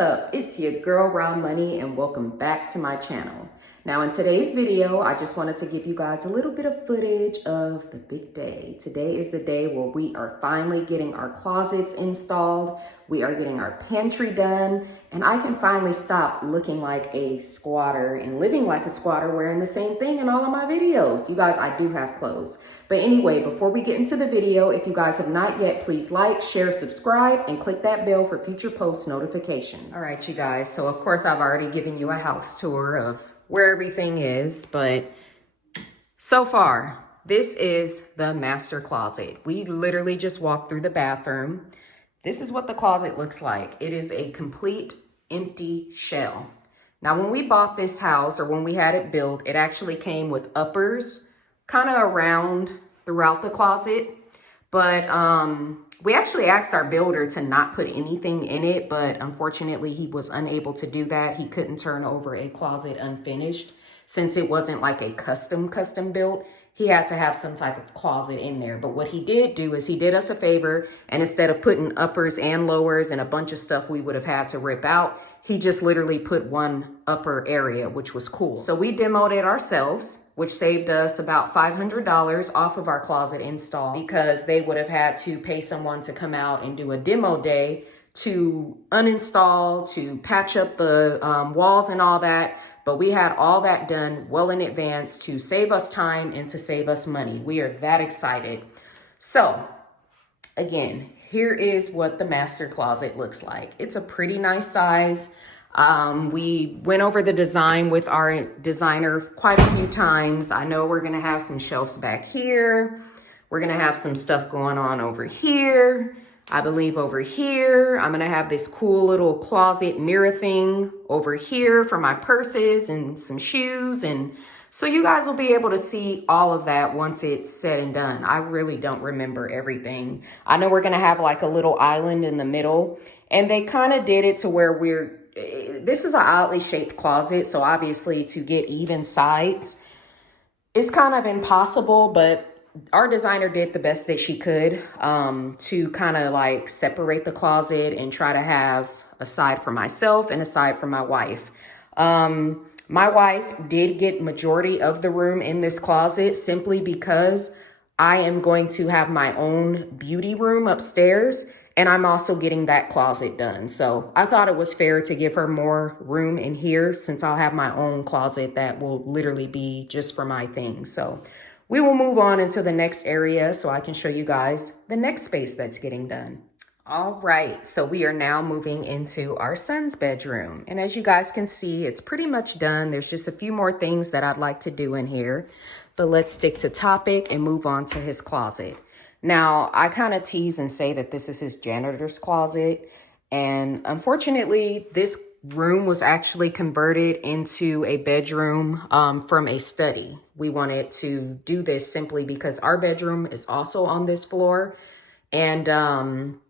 up? It's your girl Round Money and welcome back to my channel. Now in today's video, I just wanted to give you guys a little bit of footage of the big day. Today is the day where we are finally getting our closets installed. We are getting our pantry done, and I can finally stop looking like a squatter and living like a squatter wearing the same thing in all of my videos. You guys, I do have clothes. But anyway, before we get into the video, if you guys have not yet, please like, share, subscribe, and click that bell for future post notifications. All right, you guys. So of course, I've already given you a house tour of where everything is, but so far, this is the master closet. We literally just walked through the bathroom. This is what the closet looks like. It is a complete empty shell. Now, when we bought this house, or when we had it built, it actually came with uppers kind of around throughout the closet, but we actually asked our builder to not put anything in it, but unfortunately he was unable to do that. He couldn't turn over a closet unfinished since it wasn't like a custom built. He had to have some type of closet in there. But what he did do is he did us a favor, and instead of putting uppers and lowers and a bunch of stuff we would have had to rip out, he just literally put one upper area, which was cool. So we demoed it ourselves, which saved us about $500 off of our closet install, because they would have had to pay someone to come out and do a demo day to uninstall, to patch up the walls and all that. But we had all that done well in advance to save us time and to save us money. We are that excited. So again, here is what the master closet looks like. It's a pretty nice size. We went over the design with our designer quite a few times. I know we're gonna have some shelves back here. We're gonna have some stuff going on over here. I believe over here, I'm gonna have this cool little closet mirror thing over here for my purses and some shoes. And so you guys will be able to see all of that once it's said and done. I really don't remember everything. I know we're gonna have like a little island in the middle, and they kind of did it to where this is an oddly shaped closet. So obviously to get even sides, it's kind of impossible, but our designer did the best that she could to kind of like separate the closet and try to have a side for myself and a side for my wife. My wife did get majority of the room in this closet simply because I am going to have my own beauty room upstairs, and I'm also getting that closet done. So I thought it was fair to give her more room in here since I'll have my own closet that will literally be just for my things. So we will move on into the next area so I can show you guys the next space that's getting done. All right, so we are now moving into our son's bedroom. And as you guys can see, it's pretty much done. There's just a few more things that I'd like to do in here, but let's stick to topic and move on to his closet. Now, I kind of tease and say that this is his janitor's closet. And unfortunately, this room was actually converted into a bedroom from a study. We wanted to do this simply because our bedroom is also on this floor. And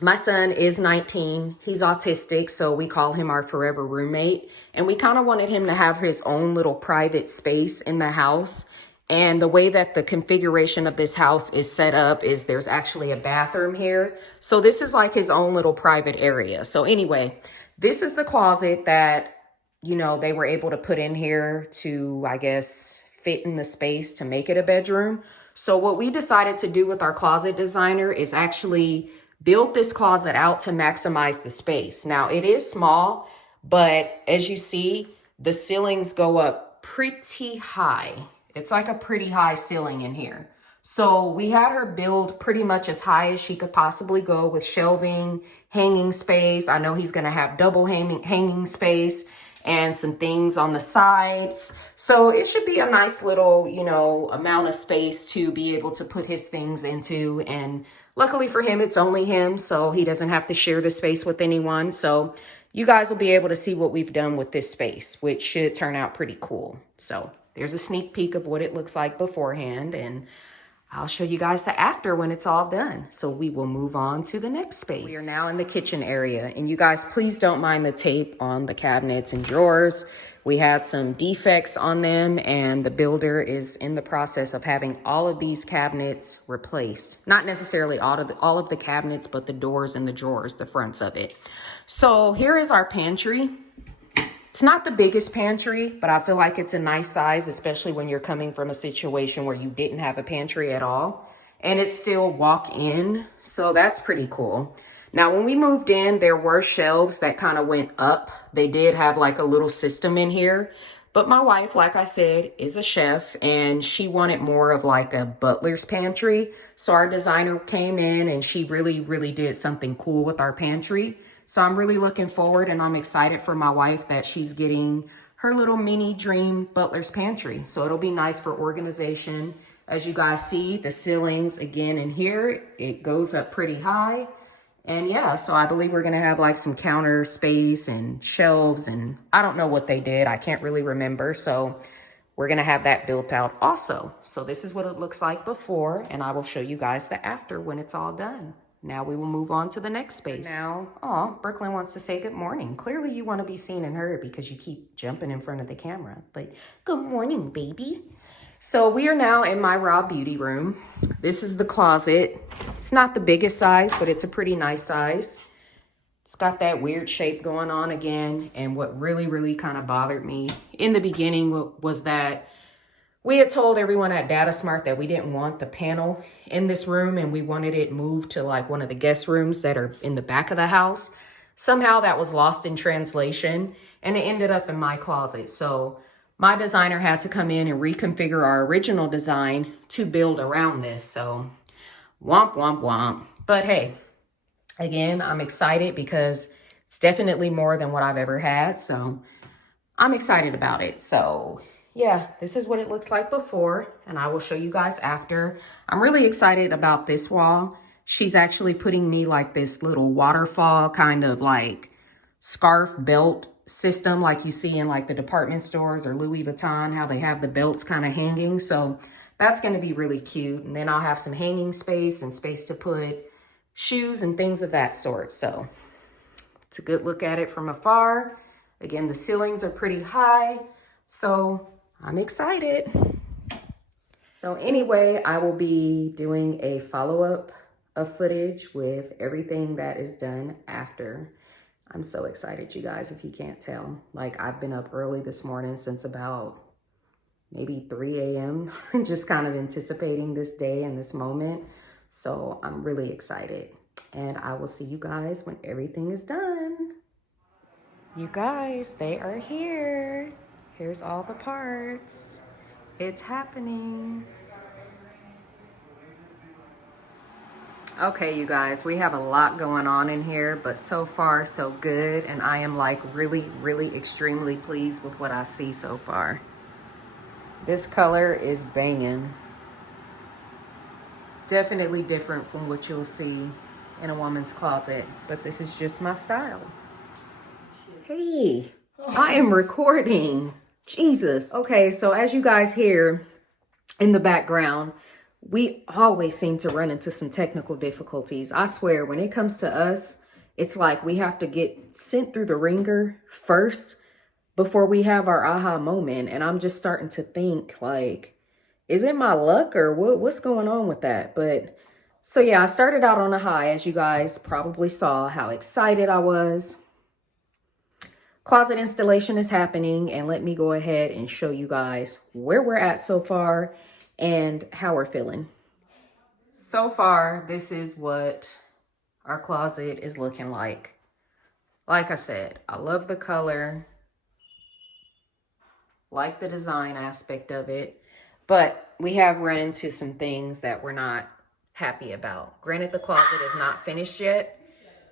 my son is 19. He's autistic, so we call him our forever roommate. And we kind of wanted him to have his own little private space in the house. And the way that the configuration of this house is set up is there's actually a bathroom here. So this is like his own little private area. So anyway, this is the closet that, you know, they were able to put in here to, I guess, fit in the space to make it a bedroom. So what we decided to do with our closet designer is actually build this closet out to maximize the space. Now, it is small, but as you see, the ceilings go up pretty high. It's like a pretty high ceiling in here. So we had her build pretty much as high as she could possibly go with shelving, hanging space. I know he's gonna have double hanging space and some things on the sides. So it should be a nice little, you know, amount of space to be able to put his things into. And luckily for him, it's only him, so he doesn't have to share the space with anyone. So you guys will be able to see what we've done with this space, which should turn out pretty cool. So there's a sneak peek of what it looks like beforehand. And I'll show you guys the after when it's all done. So we will move on to the next space. We are now in the kitchen area, and you guys, please don't mind the tape on the cabinets and drawers. We had some defects on them, and the builder is in the process of having all of these cabinets replaced. Not necessarily all of the cabinets, but the doors and the drawers, the fronts of it. So here is our pantry. It's not the biggest pantry, but I feel like it's a nice size, especially when you're coming from a situation where you didn't have a pantry at all. And it's still walk-in, so that's pretty cool. Now, when we moved in, there were shelves that kind of went up. They did have like a little system in here. But my wife, like I said, is a chef, and she wanted more of like a butler's pantry. So our designer came in, and she really, really did something cool with our pantry. So I'm really looking forward, and I'm excited for my wife that she's getting her little mini dream butler's pantry. So it'll be nice for organization. As you guys see, the ceilings again in here, it goes up pretty high. And yeah, so I believe we're gonna have like some counter space and shelves, and I don't know what they did. I can't really remember. So we're gonna have that built out also. So this is what it looks like before, and I will show you guys the after when it's all done. Now we will move on to the next space. Now, Brooklyn wants to say good morning. Clearly you want to be seen and heard because you keep jumping in front of the camera. But good morning, baby. So we are now in my raw beauty room. This is the closet. It's not the biggest size, but it's a pretty nice size. It's got that weird shape going on again. And what really, really kind of bothered me in the beginning was that we had told everyone at Data Smart that we didn't want the panel in this room, and we wanted it moved to like one of the guest rooms that are in the back of the house. Somehow that was lost in translation, and it ended up in my closet. So my designer had to come in and reconfigure our original design to build around this. So womp, womp, womp. But hey, again, I'm excited because it's definitely more than what I've ever had. So I'm excited about it. So yeah, this is what it looks like before, and I will show you guys after. I'm really excited about this wall. She's actually putting me like this little waterfall kind of like scarf belt system like you see in like the department stores or Louis Vuitton, how they have the belts kind of hanging. So that's going to be really cute. And then I'll have some hanging space and space to put shoes and things of that sort. So it's a good look at it from afar. Again, the ceilings are pretty high, so I'm excited. So anyway, I will be doing a follow-up of footage with everything that is done after. I'm so excited, you guys, if you can't tell. Like, I've been up early this morning since about maybe 3 a.m. just kind of anticipating this day and this moment. So I'm really excited. And I will see you guys when everything is done. You guys, they are here. Here's all the parts. It's happening. Okay, you guys, we have a lot going on in here, but so far so good. And I am like really, really extremely pleased with what I see so far. This color is banging. It's definitely different from what you'll see in a woman's closet, but this is just my style. Hey, I am recording. Jesus. Okay, so as you guys hear in the background, we always seem to run into some technical difficulties. I swear, when it comes to us, it's like we have to get sent through the ringer first before we have our aha moment. And I'm just starting to think like, is it my luck or what's going on with that? But so yeah, I started out on a high, as you guys probably saw how excited I was. Closet installation is happening, and let me go ahead and show you guys where we're at so far and how we're feeling. So far, this is what our closet is looking like. Like I said, I love the color, like the design aspect of it, but we have run into some things that we're not happy about. Granted, the closet is not finished yet,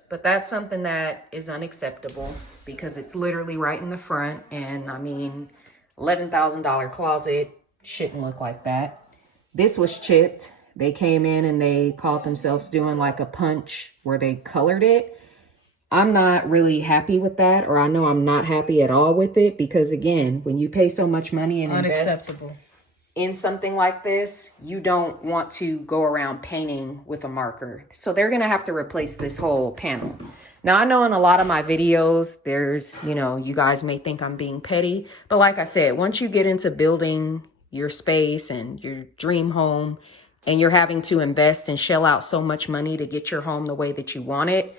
but that's something that is unacceptable because it's literally right in the front. And I mean, $11,000 closet shouldn't look like that. This was chipped. They came in and they called themselves doing like a punch where they colored it. I'm not really happy with that, or I know I'm not happy at all with it, because again, when you pay so much money and invest in something like this, you don't want to go around painting with a marker. So they're gonna have to replace this whole panel. Now, I know in a lot of my videos, there's, you know, you guys may think I'm being petty, but like I said, once you get into building your space and your dream home, and you're having to invest and shell out so much money to get your home the way that you want it,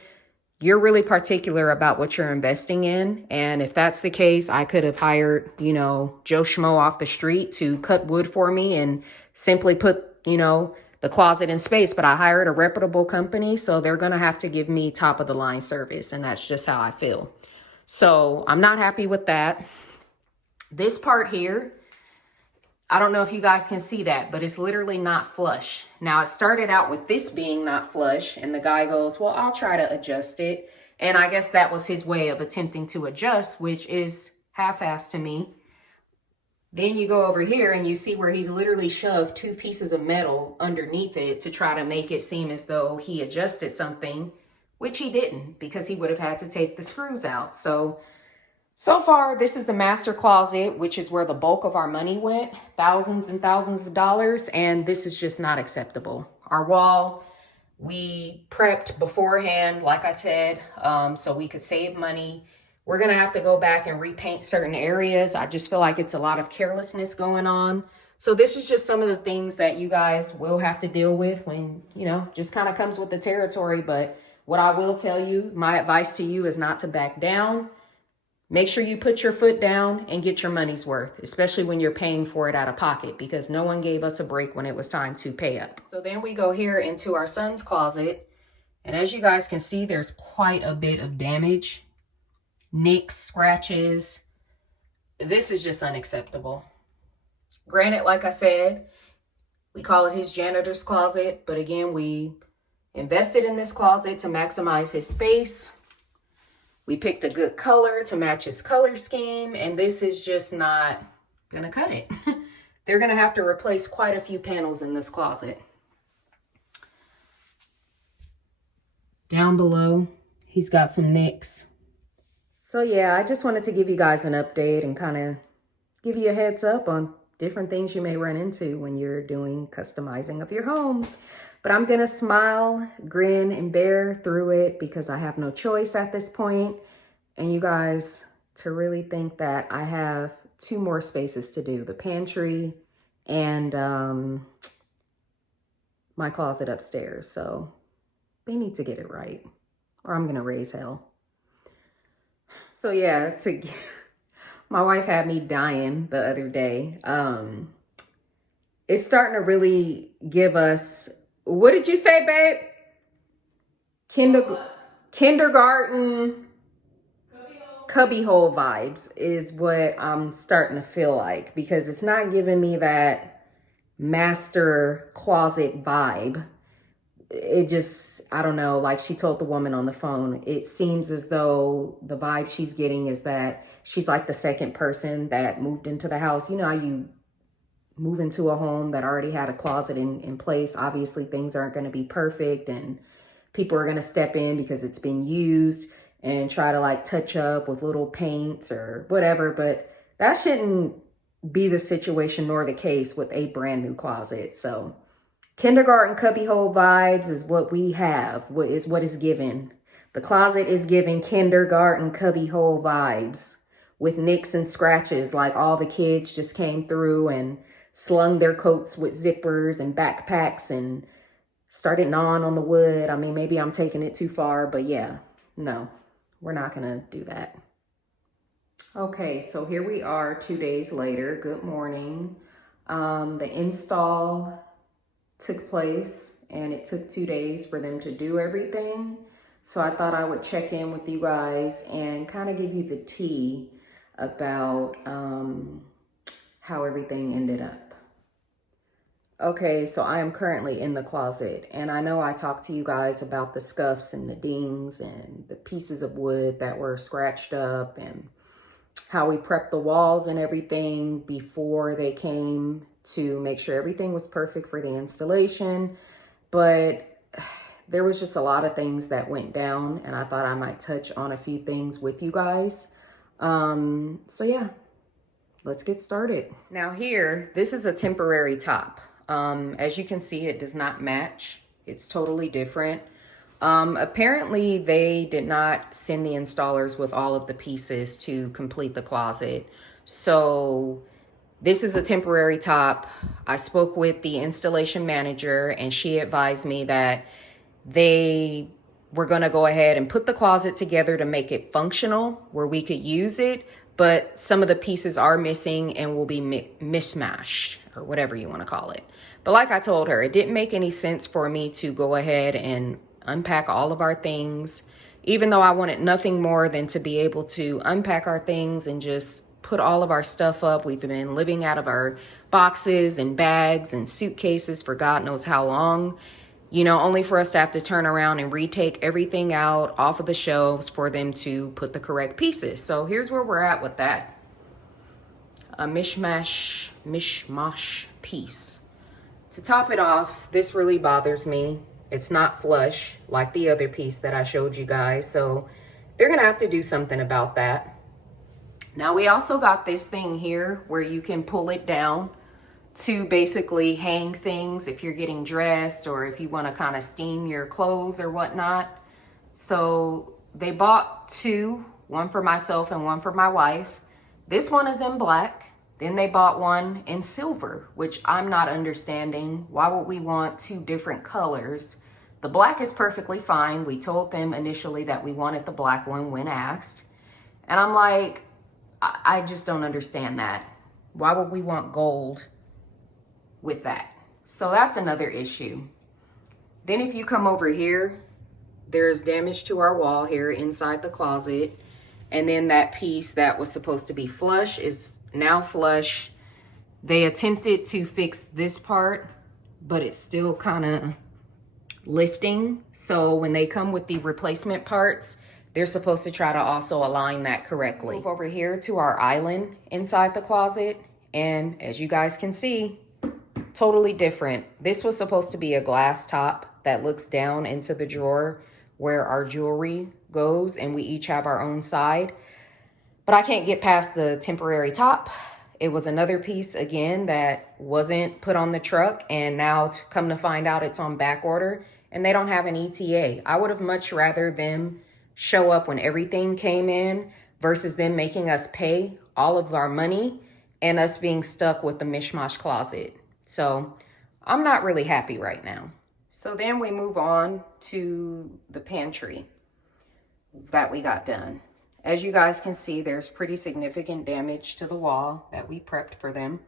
you're really particular about what you're investing in. And if that's the case, I could have hired, you know, Joe Schmo off the street to cut wood for me and simply put, you know, the closet in space. But I hired a reputable company, so they're going to have to give me top of the line service. And that's just how I feel. So I'm not happy with that. This part here, I don't know if you guys can see that, but it's literally not flush. Now, it started out with this being not flush, and the guy goes, well, I'll try to adjust it. And I guess that was his way of attempting to adjust, which is half-assed to me. Then you go over here and you see where he's literally shoved 2 pieces of metal underneath it to try to make it seem as though he adjusted something, which he didn't, because he would have had to take the screws out. So far, this is the master closet, which is where the bulk of our money went, thousands and thousands of dollars, and this is just not acceptable. Our wall, we prepped beforehand, like I said, so we could save money. We're gonna have to go back and repaint certain areas. I just feel like it's a lot of carelessness going on. So this is just some of the things that you guys will have to deal with when, you know, just kind of comes with the territory. But what I will tell you, my advice to you is not to back down. Make sure you put your foot down and get your money's worth, especially when you're paying for it out of pocket, because no one gave us a break when it was time to pay up. So then we go here into our son's closet. And as you guys can see, there's quite a bit of damage, nicks, scratches. This is just unacceptable. Granted, like I said, we call it his janitor's closet. But again, we invested in this closet to maximize his space. We picked a good color to match his color scheme, and this is just not gonna cut it. They're gonna have to replace quite a few panels in this closet. Down below, he's got some nicks. So yeah, I just wanted to give you guys an update and kind of give you a heads up on different things you may run into when you're doing customizing of your home. But I'm going to smile, grin, and bear through it because I have no choice at this point. And you guys to really think that I have 2 more spaces to do. The pantry and my closet upstairs. So they need to get it right or I'm going to raise hell. So yeah, my wife had me dying the other day. It's starting to really give us... What did you say, babe? Kindergarten cubbyhole vibes is what I'm starting to feel like, because it's not giving me that master closet vibe. It just, I don't know, like she told the woman on the phone, it seems as though the vibe she's getting is that she's like the second person that moved into the house. You know how you move into a home that already had a closet in place. Obviously, things aren't going to be perfect and people are going to step in because it's been used and try to like touch up with little paints or whatever. But that shouldn't be the situation nor the case with a brand new closet. So kindergarten cubbyhole vibes is what we have, what is given. The closet is giving kindergarten cubbyhole vibes with nicks and scratches, like all the kids just came through and slung their coats with zippers and backpacks and started gnawing on the wood. I mean, maybe I'm taking it too far, but yeah, no, we're not gonna do that. Okay, so here we are 2 days later. Good morning. The install took place and it took 2 days for them to do everything. So I thought I would check in with you guys and kind of give you the tea about how everything ended up. Okay, so I am currently in the closet, and I know I talked to you guys about the scuffs and the dings and the pieces of wood that were scratched up and how we prepped the walls and everything before they came to make sure everything was perfect for the installation. But there was just a lot of things that went down, and I thought I might touch on a few things with you guys. So yeah, let's get started. Now here, this is a temporary top. As you can see, it does not match. It's totally different. Apparently they did not send the installers with all of the pieces to complete the closet. So this is a temporary top. I spoke with the installation manager and she advised me that they were going to go ahead and put the closet together to make it functional where we could use it, but some of the pieces are missing and will be mismatched or whatever you want to call it. But like I told her, it didn't make any sense for me to go ahead and unpack all of our things, even though I wanted nothing more than to be able to unpack our things and just put all of our stuff up. We've been living out of our boxes and bags and suitcases for God knows how long, you know, only for us to have to turn around and retake everything out off of the shelves for them to put the correct pieces. So here's where we're at with that. A mishmash piece. To top it off, this really bothers me. It's not flush like the other piece that I showed you guys. So they're gonna have to do something about that. Now we also got this thing here where you can pull it down to basically hang things if you're getting dressed or if you want to kind of steam your clothes or whatnot. So they bought two, one for myself and one for my wife. This one is in black. Then they bought one in silver, which I'm not understanding. Why would we want two different colors? The black is perfectly fine. We told them initially that we wanted the black one when asked. And I'm like, I just don't understand that. Why would we want gold with that? So that's another issue. Then if you come over here, there's damage to our wall here inside the closet. And then that piece that was supposed to be flush is now flush. They attempted to fix this part, but it's still kind of lifting. So when they come with the replacement parts, they're supposed to try to also align that correctly. Move over here to our island inside the closet. And as you guys can see, totally different. This was supposed to be a glass top that looks down into the drawer where our jewelry goes, and we each have our own side. But I can't get past the temporary top. It was another piece again that wasn't put on the truck, and now come to find out it's on back order and they don't have an ETA. I would have much rather them show up when everything came in versus them making us pay all of our money and us being stuck with the mishmash closet. So I'm not really happy right now. So then we move on to the pantry that we got done. As you guys can see, there's pretty significant damage to the wall that we prepped for them,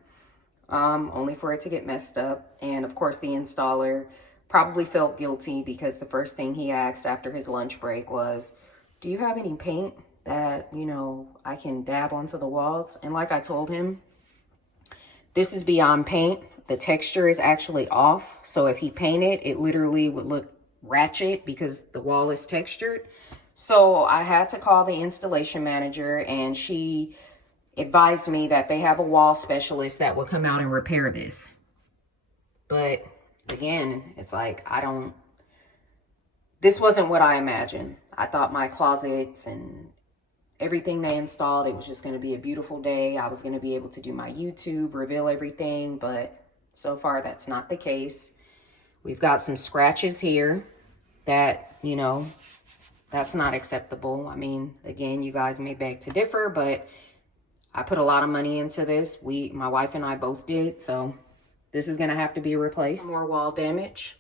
only for it to get messed up. And of course the installer probably felt guilty because the first thing he asked after his lunch break was, do you have any paint that, you know, I can dab onto the walls? And like I told him, this is beyond paint. The texture is actually off. So if he painted, it literally would look ratchet because the wall is textured. So I had to call the installation manager, and she advised me that they have a wall specialist that will come out and repair this. But again, it's like, this wasn't what I imagined. I thought my closets and everything they installed, it was just going to be a beautiful day. I was going to be able to do my YouTube, reveal everything, but so far that's not the case. We've got some scratches here that, you know, that's not acceptable. I mean, again, you guys may beg to differ, but I put a lot of money into this. My wife and I both did, so this is going to have to be replaced. Some more wall damage.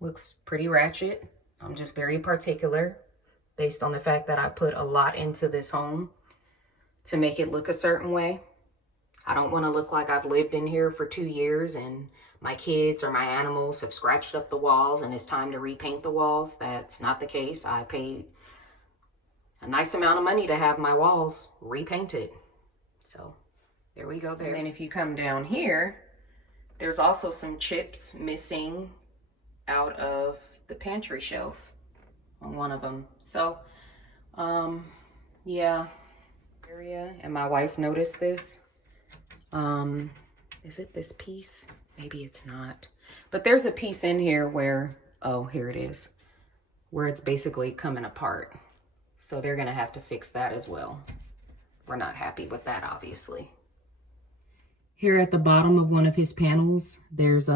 Looks pretty ratchet. I'm just very particular based on the fact that I put a lot into this home to make it look a certain way. I don't want to look like I've lived in here for 2 years and my kids or my animals have scratched up the walls and it's time to repaint the walls. That's not the case. I paid a nice amount of money to have my walls repainted. So there we go there. And then if you come down here, there's also some chips missing out of the pantry shelf on one of them. So, yeah. And my wife noticed this. Is it this piece? Maybe it's not. But there's a piece in here where, oh, here it is, where it's basically coming apart. So they're gonna have to fix that as well. We're not happy with that, obviously. Here at the bottom of one of his panels, there's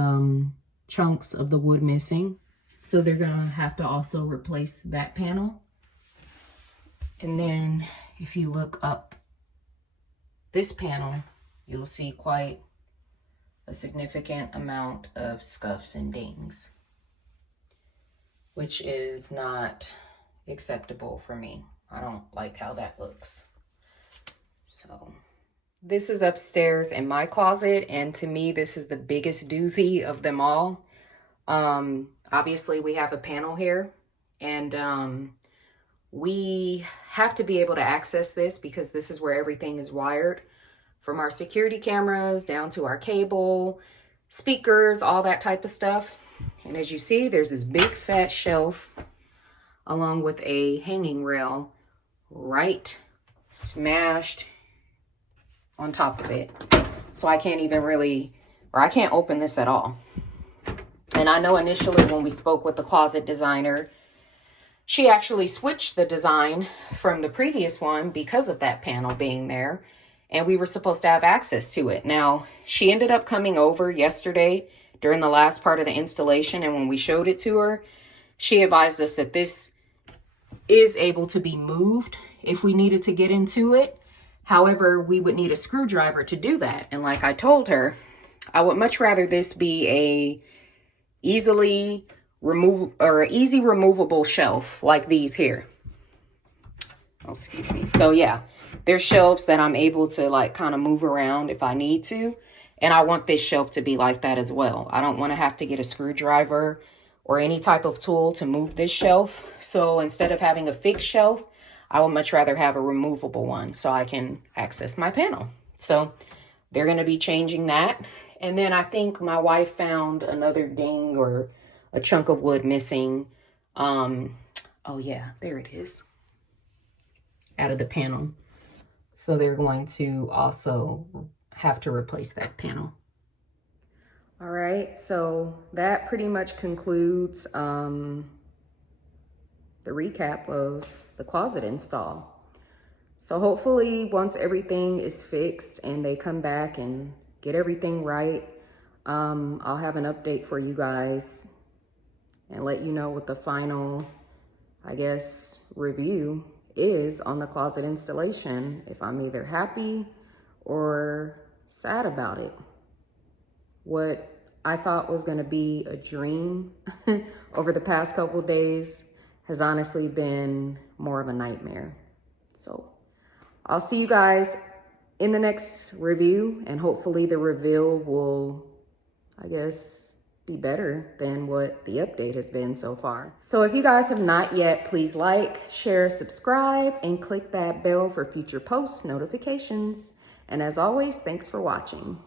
chunks of the wood missing. So they're gonna have to also replace that panel. And then if you look up this panel, you'll see quite a significant amount of scuffs and dings, which is not acceptable for me. I don't like how that looks. So this is upstairs in my closet, and to me, this is the biggest doozy of them all. Obviously, we have a panel here, and we have to be able to access this because this is where everything is wired, from our security cameras down to our cable, speakers, all that type of stuff. And as you see, there's this big fat shelf along with a hanging rail right smashed on top of it. So I can't even really, or I can't open this at all. And I know initially when we spoke with the closet designer, she actually switched the design from the previous one because of that panel being there, and we were supposed to have access to it. Now, she ended up coming over yesterday during the last part of the installation, and when we showed it to her, she advised us that this is able to be moved if we needed to get into it. However, we would need a screwdriver to do that. And like I told her, I would much rather this be a easy removable shelf like these here. Oh, excuse me. So yeah, there's shelves that I'm able to like kind of move around if I need to. And I want this shelf to be like that as well. I don't want to have to get a screwdriver or any type of tool to move this shelf. So instead of having a fixed shelf, I would much rather have a removable one so I can access my panel. So they're going to be changing that. And then I think my wife found another ding or a chunk of wood missing. Oh yeah, there it is. Out of the panel. So they're going to also have to replace that panel. All right, so that pretty much concludes the recap of the closet install. So hopefully once everything is fixed and they come back and get everything right, I'll have an update for you guys and let you know what the final, I guess, review is on the closet installation, if I'm either happy or sad about it. What I thought was gonna be a dream over the past couple of days has honestly been more of a nightmare. So I'll see you guys in the next review, and hopefully the reveal will, I guess, be better than what the update has been so far. So if you guys have not yet, please like, share, subscribe, and click that bell for future post notifications. And as always, thanks for watching.